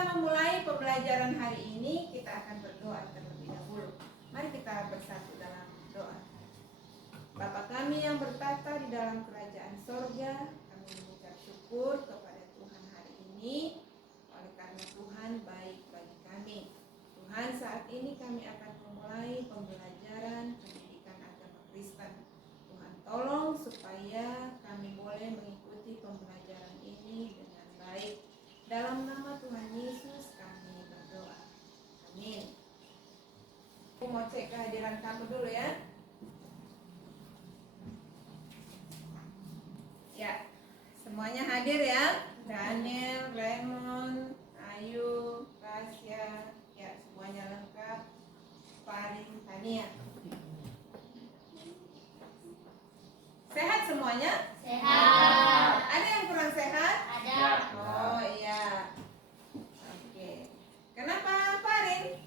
kita memulai pembelajaran hari ini, kita akan berdoa terlebih dahulu. Mari kita bersatu dalam doa. Bapa kami yang bertata di dalam kerajaan sorga, kami mengucap syukur kepada Tuhan hari ini, oleh karena Tuhan baik bagi kami. Tuhan, saat ini kami akan memulai pembelajaran pendidikan agama Kristen. Tuhan tolong supaya kami boleh mengikuti pembelajaran ini dengan baik. Dalam nama Tuhan Yesus kami berdoa. Amin. Aku mau cek kehadiran kamu dulu ya. Ya, semuanya hadir ya. Daniel, Raymond, Ayu, Tasya, ya semuanya lengkap. Farin, Tania. Sehat semuanya? Sehat. Ada yang kurang sehat? Ada. Oh iya. Oke. Kenapa Farin?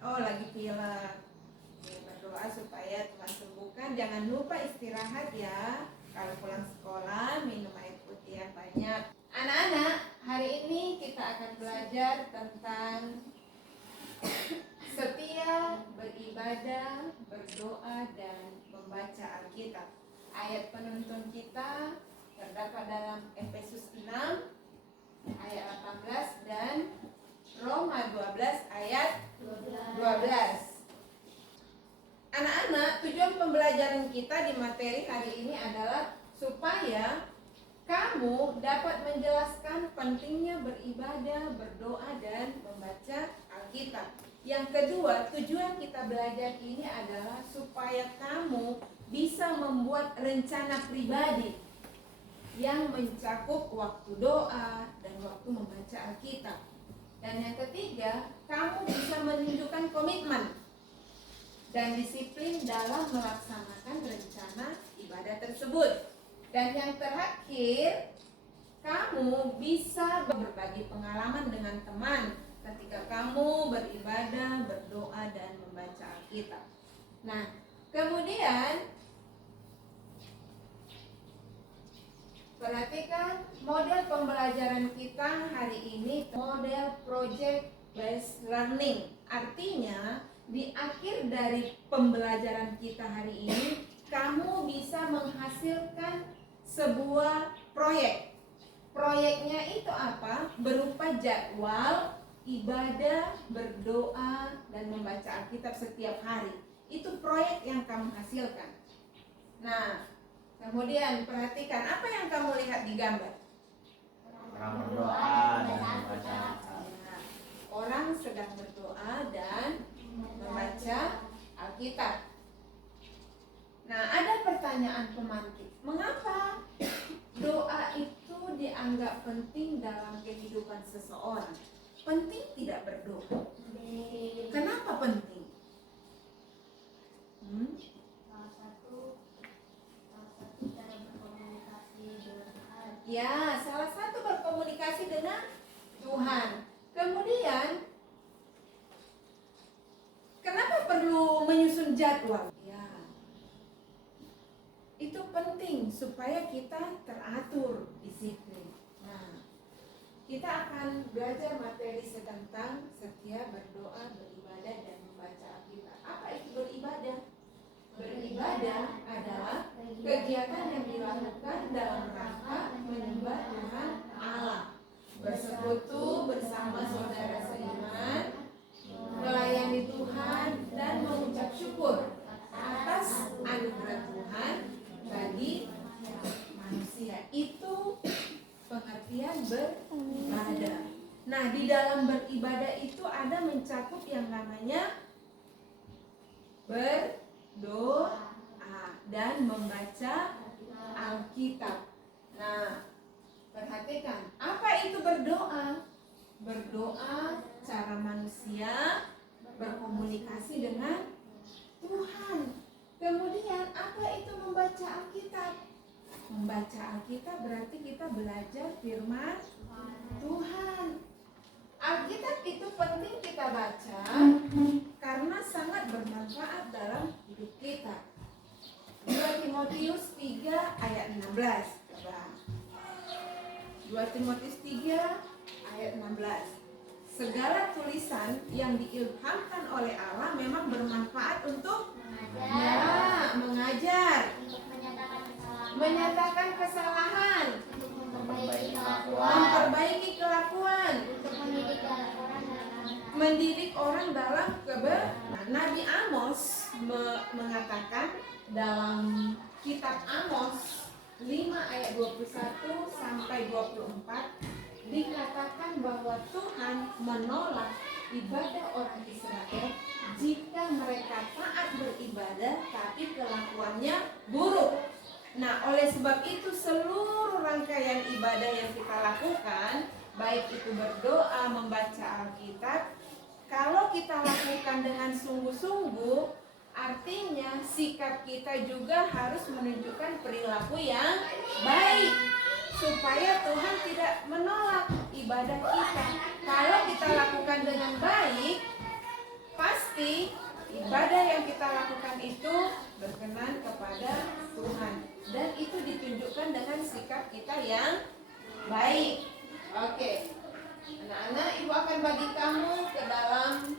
Oh lagi pilek. Oke, berdoa supaya Tuhan sembuhkan. Jangan lupa istirahat ya. Kalau pulang sekolah minum air putih yang banyak. Anak-anak, hari ini kita akan belajar tentang setia, beribadah, berdoa, dan membaca Alkitab. Ayat penuntun kita terdapat dalam Efesus 6 ayat 18 dan Roma 12 ayat 12. Anak-anak, tujuan pembelajaran kita di materi hari ini adalah supaya kamu dapat menjelaskan pentingnya beribadah, berdoa, dan membaca Alkitab. Yang kedua, tujuan kita belajar ini adalah supaya kamu bisa membuat rencana pribadi yang mencakup waktu doa dan waktu membaca Alkitab. Dan yang ketiga, kamu bisa menunjukkan komitmen dan disiplin dalam melaksanakan rencana ibadah tersebut. Dan yang terakhir, kamu bisa berbagi pengalaman dengan teman ketika kamu beribadah, berdoa, dan membaca Alkitab. Nah, kemudian perhatikan model pembelajaran kita hari ini, model project based learning. Artinya, di akhir dari pembelajaran kita hari ini, kamu bisa menghasilkan sebuah proyek. Proyeknya itu apa? Berupa jadwal ibadah, berdoa, dan membaca Alkitab setiap hari. Itu proyek yang kamu hasilkan. Nah, kemudian perhatikan apa yang kamu lihat di gambar. Orang berdoa dan membaca. Nah, orang sedang berdoa dan membaca Alkitab. Nah, ada pertanyaan pemantik. Mengapa doa itu dianggap penting dalam kehidupan seseorang? Penting tidak berdoa? Kenapa penting? Salah satu cara berkomunikasi dengan Tuhan. Ya, salah satu berkomunikasi dengan Tuhan. Kemudian, kenapa perlu menyusun jadwal? Ya, itu penting supaya kita teratur, disiplin. Nah, kita akan belajar materi tentang setia, berdoa, beribadah, dan membaca Alkitab. Apa itu beribadah? Beribadah adalah kegiatan yang dilakukan dalam rangka menyembah Tuhan Allah, bersekutu bersama saudara seiman, melayani Tuhan, dan mengucap syukur atas anugerah Tuhan bagi manusia. Itu pengertian beribadah. Nah, di dalam beribadah itu ada mencakup yang namanya berdoa dan membaca Alkitab. Nah, perhatikan, apa itu berdoa? Berdoa cara manusia berkomunikasi dengan Tuhan. Kemudian, apa itu membaca Alkitab? Membaca Alkitab berarti kita belajar firman Tuhan. Alkitab itu penting kita baca karena sangat bermanfaat dalam hidup kita. 2 Timotius 3 ayat 16. Coba. 2 Timotius 3 ayat 16. segala tulisan yang diilhamkan oleh Allah memang bermanfaat untuk mengajar, menyatakan kesalahan, memperbaiki kelakuan, mendidik orang dalam kebenaran. Nabi Amos mengatakan dalam kitab Amos 5 ayat 21 sampai 24, dikatakan bahwa Tuhan menolak ibadah orang Israel jika mereka taat beribadah tapi kelakuannya buruk. Nah, oleh sebab itu seluruh rangkaian ibadah yang kita lakukan, baik itu berdoa, membaca Alkitab, kalau kita lakukan dengan sungguh-sungguh, artinya sikap kita juga harus menunjukkan perilaku yang baik, supaya Tuhan tidak menolak ibadah kita. Kalau kita lakukan dengan baik, pasti ibadah yang kita lakukan itu berkenan kepada Tuhan, dan itu ditunjukkan dengan sikap kita yang baik. Oke, anak-anak, ibu akan bagi kamu ke dalam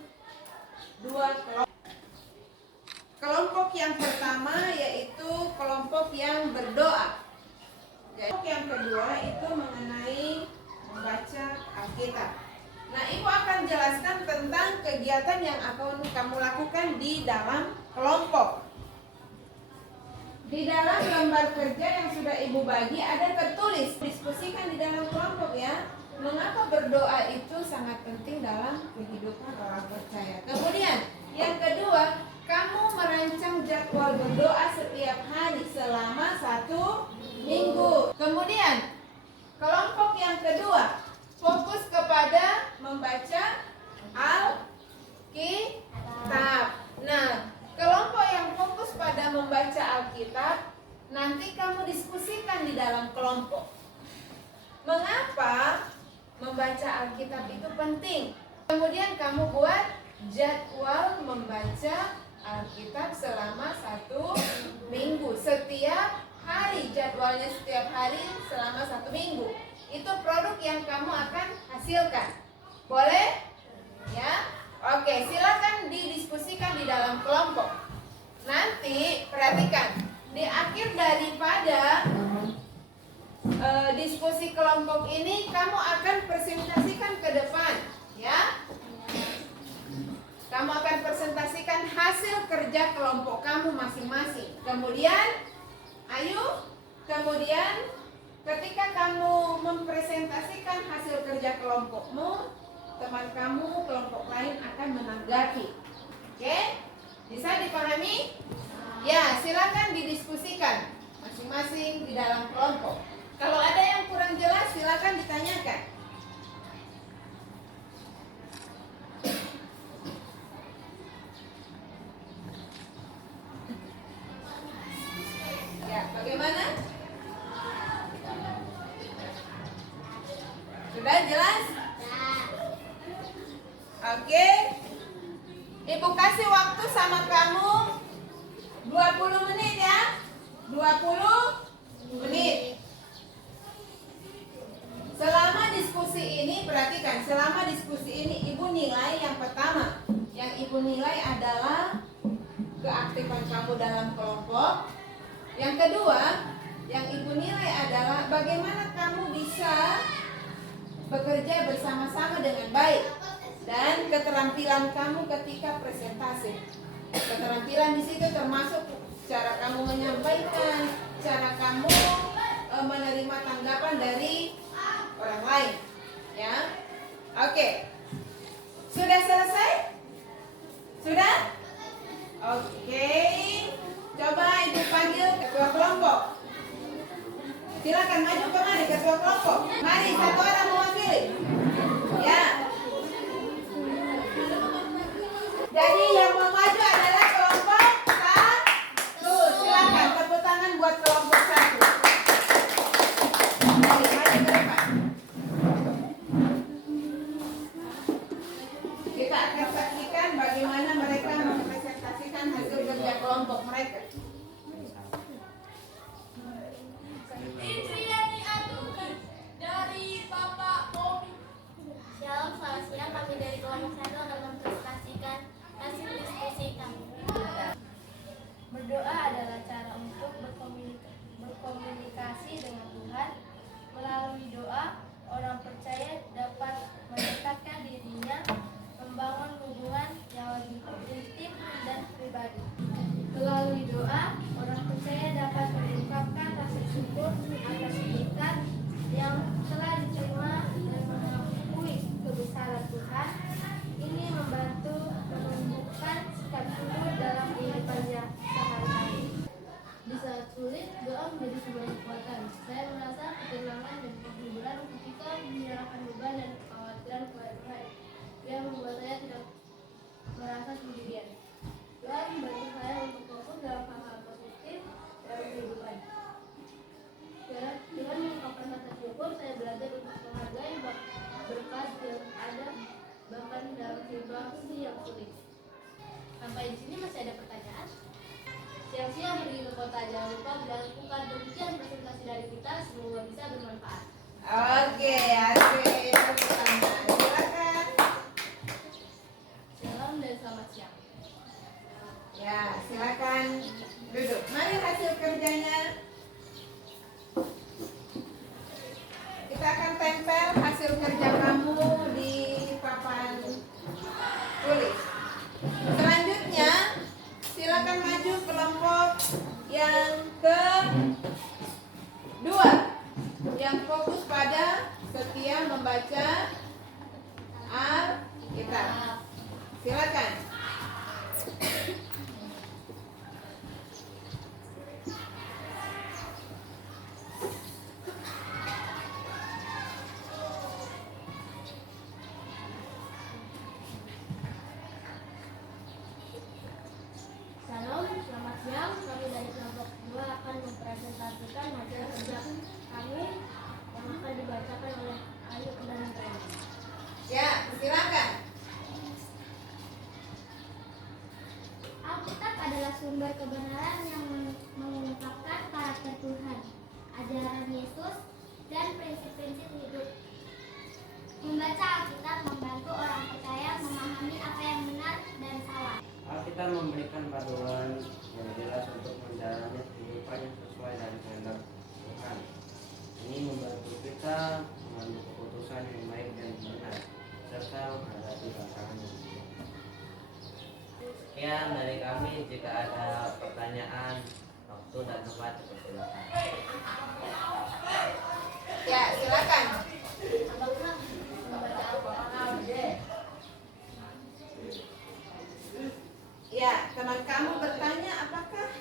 dua kelompok. Kelompok yang pertama yaitu kelompok yang berdoa. Kelompok yang kedua itu mengenai membaca Alkitab. Nah, ibu akan jelaskan tentang kegiatan yang akan kamu lakukan di dalam kelompok. Di dalam lembar kerja yang sudah ibu bagi ada tertulis, diskusikan di dalam kelompok ya. Mengapa berdoa itu sangat penting dalam kehidupan orang percaya. Kemudian yang kedua, kamu merancang jadwal berdoa setiap hari selama 1 minggu. Kemudian kelompok yang kedua fokus kepada membaca Alkitab. Nah, kelompok yang fokus pada membaca Alkitab, nanti kamu diskusikan di dalam kelompok. Mengapa membaca Alkitab itu penting? Kemudian kamu buat jadwal membaca Alkitab selama 1 minggu. Setiap hari, jadwalnya setiap hari selama 1 minggu. Itu produk yang kamu akan hasilkan. Boleh? Ya? Oke, silakan didiskusikan di dalam kelompok. Nanti perhatikan, di akhir daripada diskusi kelompok ini kamu akan presentasikan ke depan, ya. Kamu akan presentasikan hasil kerja kelompok kamu masing-masing. Kemudian ketika kamu mempresentasikan hasil kerja kelompokmu, teman kamu kelompok lain akan menanggapi. Oke? Bisa dipahami? Ya, silakan didiskusikan masing-masing di dalam kelompok. Kalau ada yang kurang jelas, silakan ditanyakan. Ya, bagaimana? Sudah jelas? Oke. Ibu kasih waktu sama kamu 20 menit ya. 20 menit. Selama diskusi ini, perhatikan, selama diskusi ini ibu nilai yang pertama. Yang ibu nilai adalah keaktifan kamu dalam kelompok. Yang kedua, yang ibu nilai adalah bagaimana kamu bisa bekerja bersama-sama dengan baik. Dan keterampilan kamu ketika presentasi. Keterampilan di situ termasuk cara kamu menyampaikan, cara kamu menerima tanggapan dari orang lain, ya. Oke. Sudah selesai? Sudah? Oke. Coba ibu panggil ketua kelompok. Silakan maju kemari ketua kelompok. Mari, satu orang mewakili. Ya. Jadi yang mau maju adalah kelompok 1. Silakan tepuk tangan buat kelompok 1. Mari, maju ke depan. Kita akan saksikan bagaimana mereka mempresentasikan hasil kerja kelompok mereka. Ini yang diaturkan dari Bapak Bobi. Shalom, selamat siang. Kami merasa sendirian. Tuhan membantu saya untuk fokus dalam hal-hal positif dalam kehidupan. Dengan mengungkapkan rasa syukur, saya belajar untuk menghargai berkat yang ada bahkan dalam situasi yang sulit. Sampai di sini masih ada pertanyaan? Siang-siang pergi ke kota, jangan lupa dilakukan. Demikian presentasi dari kita, semoga bisa bermanfaat. Oke, asik. Tepuk tangan. Silakan. Salam dan selamat siang. Ya, silakan duduk. Mari hasil kerjanya. Kita akan tempel hasil kerja kamu di papan tulis. Selanjutnya, silakan maju kelompok yang kedua, yang fokus pada setia membaca Alkitab. Silakan. Salam, selamat siang. Kami dari kelompok 2 akan mempresentasikan hasil kerja kami yang akan dibacakan oleh Ayu dan Brenda. Ya, silakan. Alkitab adalah sumber kebenaran yang mengungkapkan karakter Tuhan, ajaran Yesus, dan prinsip-prinsip hidup. Membaca Alkitab membantu orang percaya memahami apa yang benar dan salah. Alkitab memberikan panduan yang jelas untuk menjalani kehidupan yang sesuai dengan kehendak Tuhan. Ini membantu kita mengambil keputusan yang baik dan benar, serta menghadapi tantangan yang sulit. Sekian dari kami. Jika ada pertanyaan, waktu dan tempat dipersilakan. Ya, silakan. Apakah membaca Alkitab? Ya, teman kamu bertanya apakah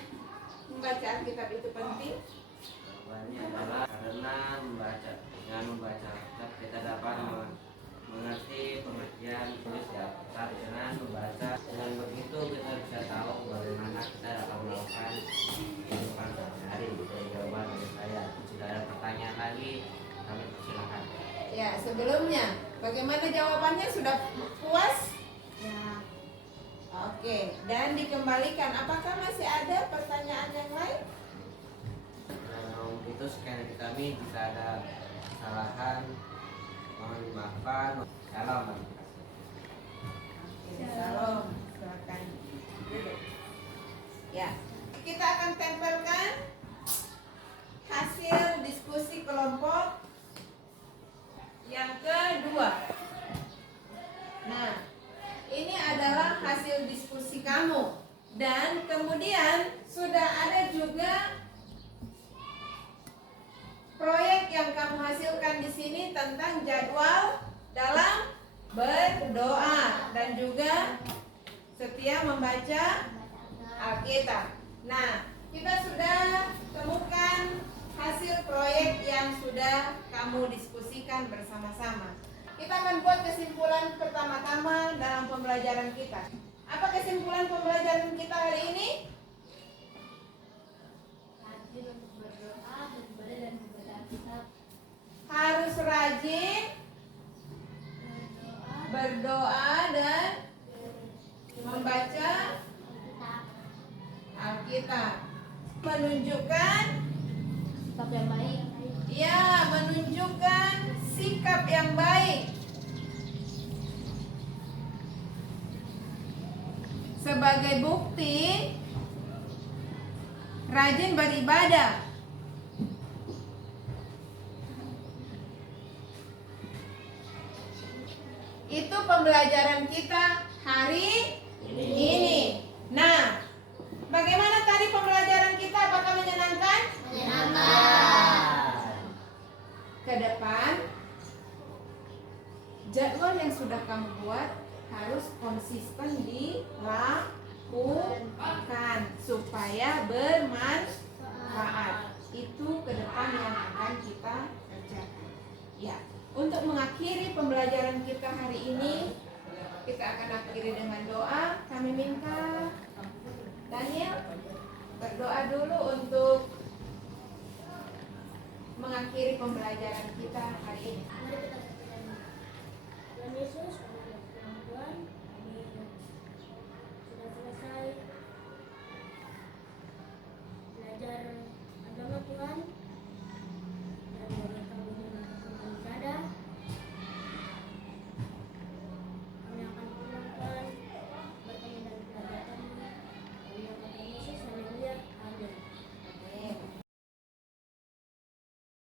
membaca Alkitab itu penting? Jawabannya adalah karena dengan membaca Alkitab kita dapat mengerti pengertian tulis di Alkitab. Dengan membaca, dengan begitu kita bisa tahu bagaimana kita dapat melakukan kehidupan sehari-hari. Itu jawaban dari saya. Jika ada pertanyaan lagi, kami persilakan. Ya, sebelumnya bagaimana jawabannya? Sudah puas? Ya, Oke, dan dikembalikan. Apakah masih ada pertanyaan yang lain? Itu sekian dari kami. Jika ada kesalahan, mohon dimaafkan. Salam. Salam. Silakan duduk. Ya, kita akan tempelkan hasil diskusi kelompok yang kedua. Nah, ini adalah hasil diskusi kamu. Dan kemudian sudah ada juga proyek yang kamu hasilkan di sini tentang jadwal dalam berdoa dan juga setia membaca Alkitab. Nah, kita sudah temukan hasil proyek yang sudah kamu diskusikan bersama-sama. Kita akan buat kesimpulan pertama-tama dalam pembelajaran kita. Apa kesimpulan pembelajaran kita hari ini? Rajin untuk berdoa, beribadah, dan membaca Alkitab. Harus rajin berdoa dan membaca Alkitab. Menunjukkan Sikap yang baik. ya, menunjukkan sikap yang baik. Sebagai bukti rajin beribadah. Itu pembelajaran kita hari ini. Nah, bagaimana tadi pembelajaran kita? Apakah menyenangkan? Ke depan, jadwal yang sudah kamu buat harus konsisten dilakukan supaya bermanfaat. Itu ke depan yang akan kita kerjakan. Ya, untuk mengakhiri pembelajaran kita hari ini, kita akan akhiri dengan doa. Kami minta Daniel berdoa dulu untuk mengakhiri pembelajaran kita hari ini. Mari kita berdoa. Tuhan Yesus,